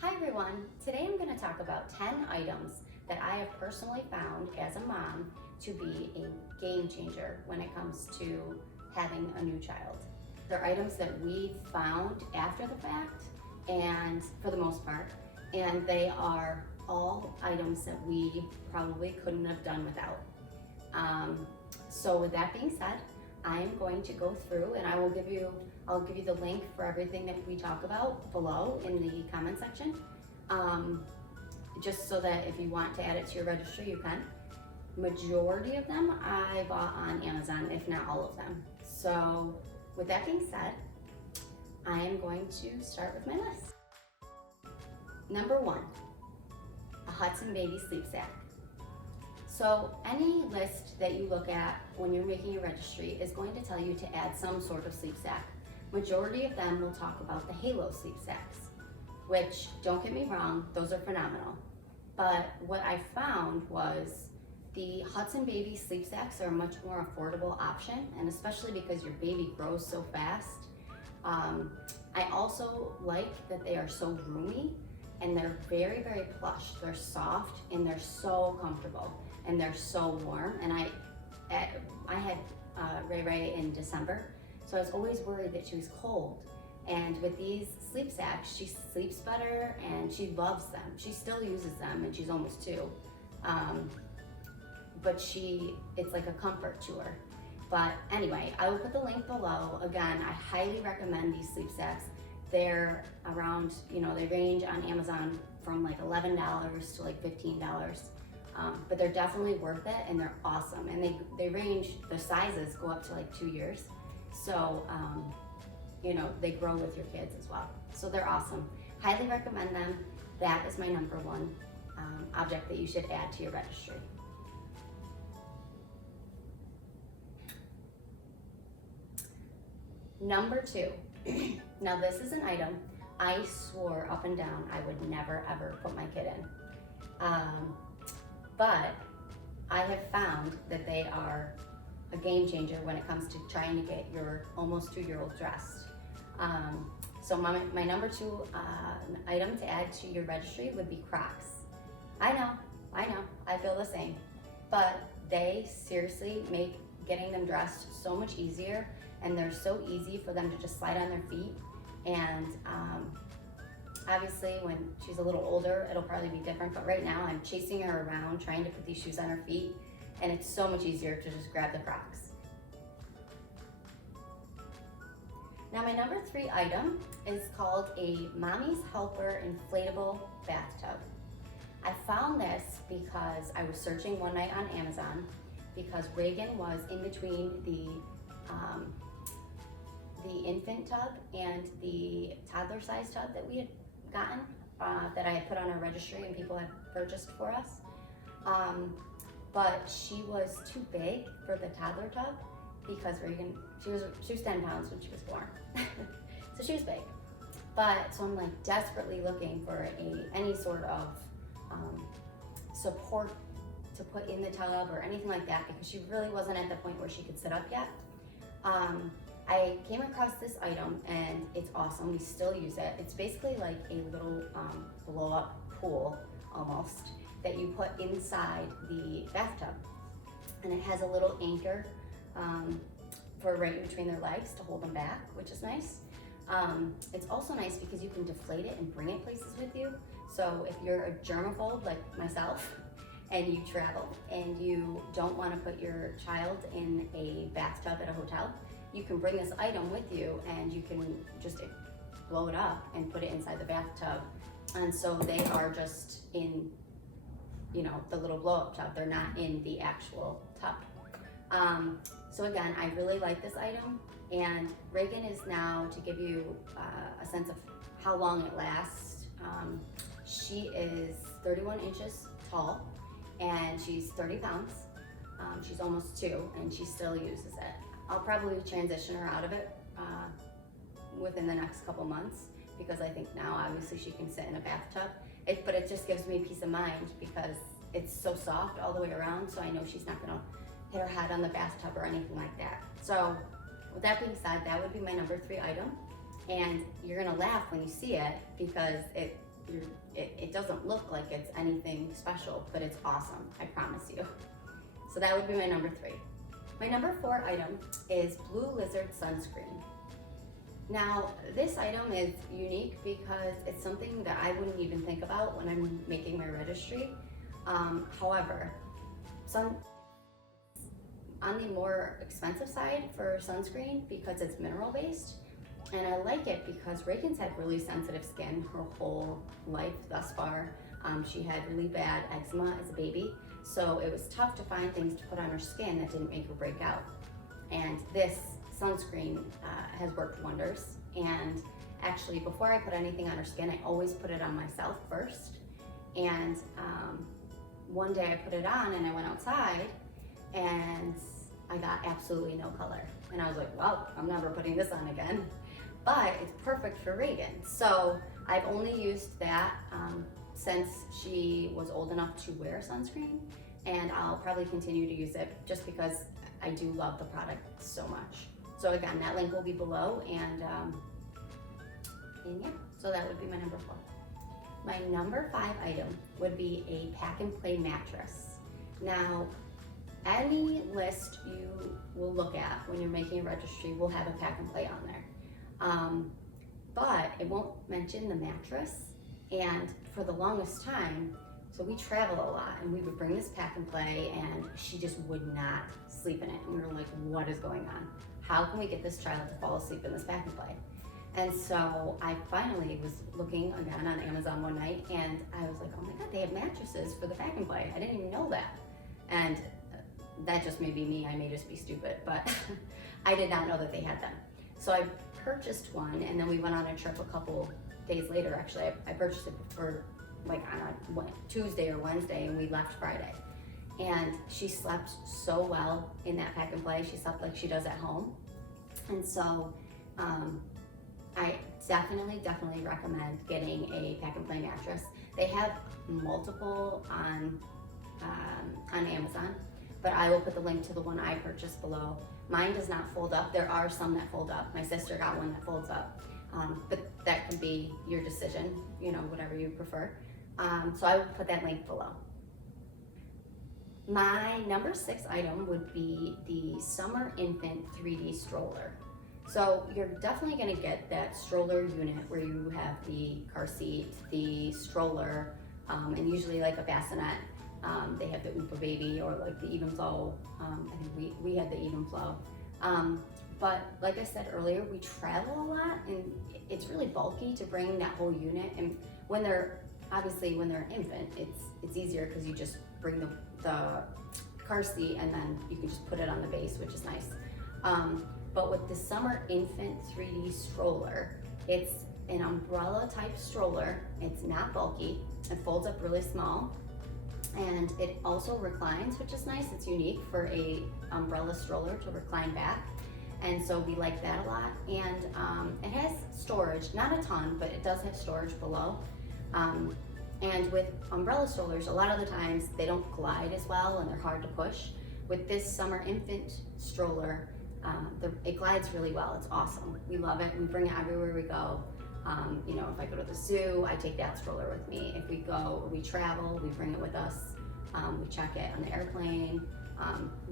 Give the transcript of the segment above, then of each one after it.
Hi everyone, today I'm going to talk about 10 items that I have personally found as a mom to be a game changer when it comes to having a new child. They're items that we found after the fact and for the most part, and they are all items that we probably couldn't have done without. So with that being said, I am going to go through and I'll give you the link for everything that we talk about below in the comment section. Just so that if you want to add it to your registry, you can. Majority of them I bought on Amazon, if not all of them. So with that being said, I am going to start with my list. Number 1, a Hudson Baby Sleep Sack. So any list that you look at when you're making a registry is going to tell you to add some sort of sleep sack. Majority of them will talk about the Halo sleep sacks, which, don't get me wrong, those are phenomenal. But what I found was the Hudson Baby sleep sacks are a much more affordable option, and especially because your baby grows so fast. I also like that they are so roomy and they're very, very plush. They're soft and they're so comfortable and they're so warm. And I had Ray in December, so I was always worried that she was cold. And with these sleep sacks, she sleeps better and she loves them. She still uses them and she's almost 2. But it's like a comfort to her. But anyway, I will put the link below. Again, I highly recommend these sleep sacks. They're around, they range on Amazon from like $11 to like $15. But they're definitely worth it and they're awesome. And they range, the sizes go up to like 2 years. So, they grow with your kids as well. So they're awesome. Highly recommend them. That is my number 1 object that you should add to your registry. Number 2. Now this is an item I swore up and down I would never ever put my kid in. But I have found that they are a game changer when it comes to trying to get your almost 2-year-old dressed. So my number 2 item to add to your registry would be Crocs. I know, I feel the same. But they seriously make getting them dressed so much easier, and they're so easy for them to just slide on their feet. And obviously when she's a little older, it'll probably be different, but right now I'm chasing her around trying to put these shoes on her feet, and it's so much easier to just grab the Crocs. Now my number 3 item is called a Mommy's Helper Inflatable Bathtub. I found this because I was searching one night on Amazon because Reagan was in between the infant tub and the toddler size tub that we had gotten, that I had put on our registry and people had purchased for us. But she was too big for the toddler tub because Reagan, she was 10 pounds when she was born. So she was big. But so I'm like desperately looking for any sort of support to put in the tub or anything like that, because she really wasn't at the point where she could sit up yet. I came across this item and it's awesome. We still use it. It's basically like a little blow-up pool almost that you put inside the bathtub. And it has a little anchor for right between their legs to hold them back, which is nice. It's also nice because you can deflate it and bring it places with you. So if you're a germaphobe like myself and you travel and you don't want to put your child in a bathtub at a hotel, you can bring this item with you and you can just blow it up and put it inside the bathtub. And so they are just in, the little blow-up tub. They're not in the actual tub. So again, I really like this item, and Reagan is now, to give you a sense of how long it lasts, she is 31 inches tall and she's 30 pounds. She's almost 2 and she still uses it. I'll probably transition her out of it within the next couple months, because I think now obviously she can sit in a bathtub. But it just gives me peace of mind because it's so soft all the way around, so I know she's not gonna hit her head on the bathtub or anything like that. So with that being said, that would be my number 3 item. And you're gonna laugh when you see it because it doesn't look like it's anything special, but it's awesome, I promise you. So that would be my number 3. My number 4 item is Blue Lizard Sunscreen. Now, this item is unique because it's something that I wouldn't even think about when I'm making my registry. However, on the more expensive side for sunscreen because it's mineral based, and I like it because Reagan's had really sensitive skin her whole life thus far. She had really bad eczema as a baby, so it was tough to find things to put on her skin that didn't make her break out. And this sunscreen has worked wonders. And actually, before I put anything on her skin, I always put it on myself first. And one day I put it on and I went outside and I got absolutely no color. And I was like, well, I'm never putting this on again. But it's perfect for Reagan. So I've only used that since she was old enough to wear sunscreen. And I'll probably continue to use it just because I do love the product so much. So again, that link will be below, and yeah, so that would be my number 4. My number 5 item would be a pack and play mattress. Now, any list you will look at when you're making a registry will have a pack and play on there. But it won't mention the mattress, and for the longest time, so we travel a lot, and we would bring this pack and play, and she just would not sleep in it. And we were like, what is going on? How can we get this child to fall asleep in this pack and play? And so I finally was looking again on Amazon one night, and I was like, oh my God, they have mattresses for the pack and play. I didn't even know that. And that just may be me, I may just be stupid, but I did not know that they had them. So I purchased one, and then we went on a trip a couple days later. Actually, I purchased it for like on a Tuesday or Wednesday, and we left Friday. And she slept so well in that pack and play. She slept like she does at home. And so I definitely recommend getting a pack and play mattress. They have multiple on Amazon, but I will put the link to the one I purchased below. Mine does not fold up. There are some that fold up. My sister got one that folds up, but that can be your decision, you know, whatever you prefer. So I will put that link below. My number 6 item would be the Summer Infant 3D Stroller. So you're definitely gonna get that stroller unit where you have the car seat, the stroller, and usually like a bassinet. They have the Oopa Baby or like the Even Flow. I think we had the Even Flow. But like I said earlier, we travel a lot, and it's really bulky to bring that whole unit. And when they're infant, it's easier because you just bring the car seat and then you can just put it on the base, which is nice. But with the Summer Infant 3D Stroller, it's an umbrella type stroller. It's not bulky. It folds up really small, and it also reclines, which is nice. It's unique for a umbrella stroller to recline back, and so we like that a lot. And it has storage, not a ton, but it does have storage below. And with umbrella strollers, a lot of the times they don't glide as well and they're hard to push. With this Summer Infant stroller, it glides really well. It's awesome. We love it. We bring it everywhere we go. You know, if I go to the zoo, I take that stroller with me. If we travel, we bring it with us. We check it on the airplane.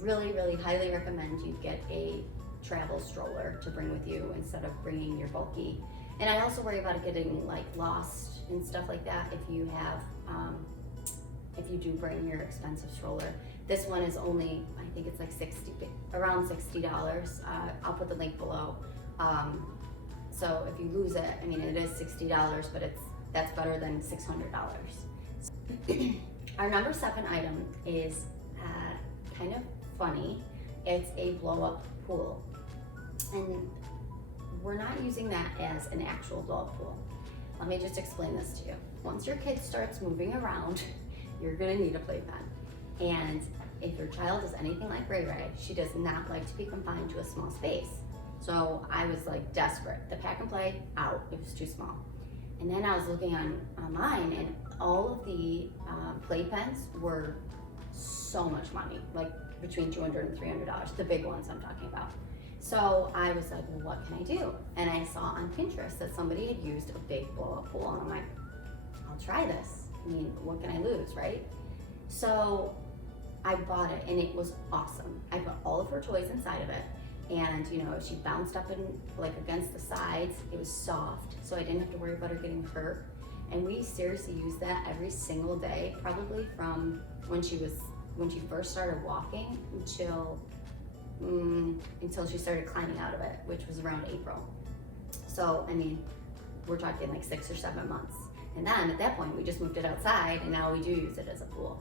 Really highly recommend you get a travel stroller to bring with you instead of bringing your bulky. And I also worry about it getting like lost and stuff like that if you have, if you do bring your expensive stroller. This one is only, I think it's like around $60. I'll put the link below. So if you lose it, I mean, it is $60, but that's better than $600. Our number 7 item is kind of funny. It's a blow-up pool. And we're not using that as an actual blow-up pool. Let me just explain this to you. Once your kid starts moving around, you're gonna need a playpen. And if your child is anything like Ray Ray, she does not like to be confined to a small space. So I was like desperate. The pack and play, out, it was too small. And then I was looking online, and all of the playpens were so much money, like between $200 and $300, the big ones I'm talking about. So I was like, well, what can I do? And I saw on Pinterest that somebody had used a big blow-up pool, and I'm like, try this. I mean, what can I lose, right? So I bought it and it was awesome. I put all of her toys inside of it, and you know, she bounced up and like against the sides. It was soft, so I didn't have to worry about her getting hurt. And we seriously used that every single day, probably from when she first started walking until she started climbing out of it, which was around April. So I mean, we're talking like 6 or 7 months. And then at that point, we just moved it outside, and now we do use it as a pool.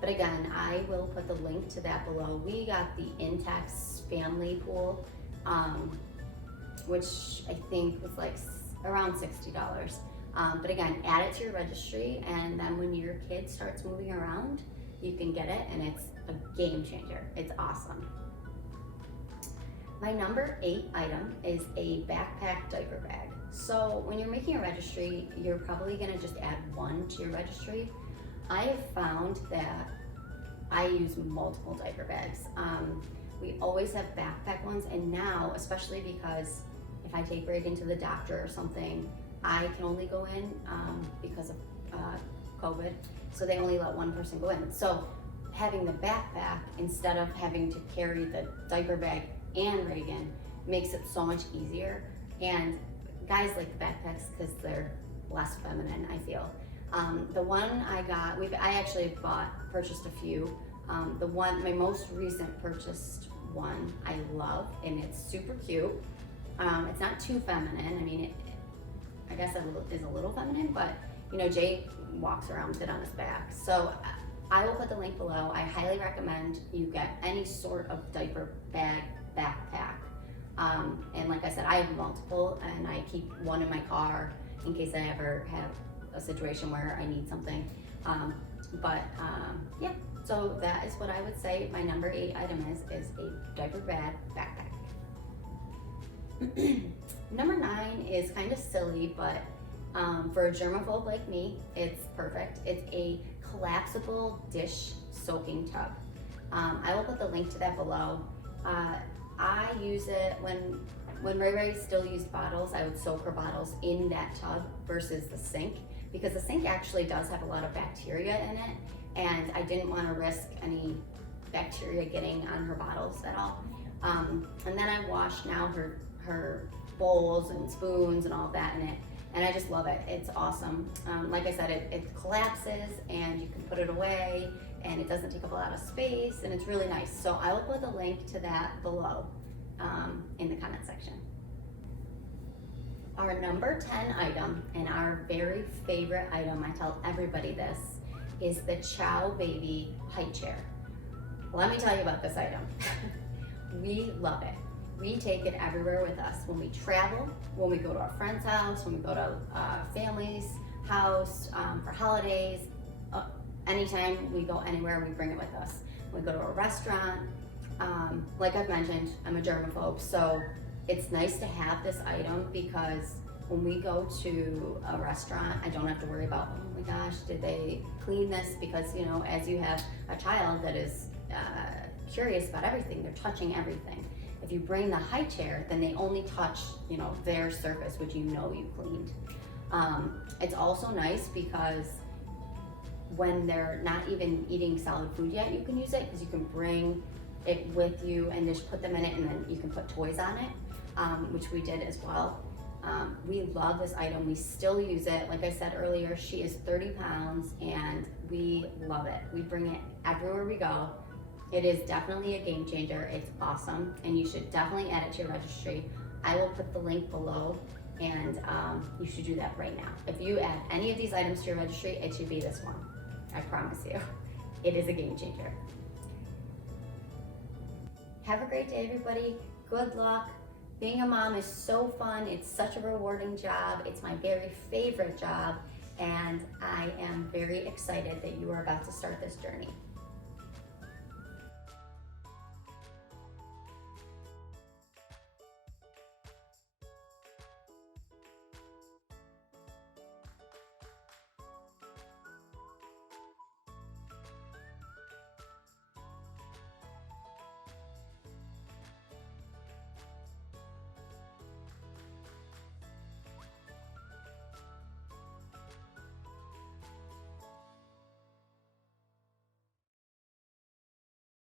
But again, I will put the link to that below. We got the Intex family pool, which I think was like around $60. But again, add it to your registry, and then when your kid starts moving around, you can get it, and it's a game changer. It's awesome. My number 8 item is a backpack diaper bag. So when you're making a registry, you're probably gonna just add one to your registry. I have found that I use multiple diaper bags. We always have backpack ones, and now, especially because if I take Reagan to the doctor or something, I can only go in because of COVID, so they only let one person go in. So having the backpack instead of having to carry the diaper bag and Reagan makes it so much easier. And guys like the backpacks because they're less feminine, I feel. The one I got, I actually purchased a few. My most recent purchased one I love, and it's super cute. It's not too feminine. I mean, I guess it is a little feminine, but you know, Jake walks around with it on his back. So I will put the link below. I highly recommend you get any sort of diaper bag backpack. And like I said, I have multiple, and I keep one in my car in case I ever have a situation where I need something. Yeah, so that is what I would say my number 8 item is a diaper bag backpack. Number 9 is kind of silly, but for a germaphobe like me, it's perfect. It's a collapsible dish soaking tub. I will put the link to that below. I use it when Ray still used bottles. I would soak her bottles in that tub versus the sink, because the sink actually does have a lot of bacteria in it, and I didn't want to risk any bacteria getting on her bottles at all. And then I wash now her bowls and spoons and all that in it, and I just love it. It's awesome. Like I said, it collapses and you can put it away, and it doesn't take up a lot of space, and it's really nice. So I will put the link to that below in the comment section. Our number 10 item, and our very favorite item, I tell everybody this, is the Chow Baby Height Chair. Let me tell you about this item. We love it. We take it everywhere with us. When we travel, when we go to our friend's house, when we go to family's house, for holidays, anytime we go anywhere, we bring it with us. When we go to a restaurant, like I've mentioned, I'm a germaphobe, so it's nice to have this item because when we go to a restaurant, I don't have to worry about, oh my gosh, did they clean this? Because, you know, as you have a child that is curious about everything, they're touching everything. If you bring the high chair, then they only touch, you know, their surface, which you know you cleaned. It's also nice because when they're not even eating solid food yet, you can use it because you can bring it with you and just put them in it, and then you can put toys on it, which we did as well. We love this item. We still use it. Like I said earlier, she is 30 pounds and we love it. We bring it everywhere we go. It is definitely a game changer. It's awesome, and you should definitely add it to your registry. I will put the link below, and you should do that right now. If you add any of these items to your registry, it should be this one. I promise you. It is a game changer. Have a great day, everybody. Good luck. Being a mom is so fun. It's such a rewarding job. It's my very favorite job, and I am very excited that you are about to start this journey.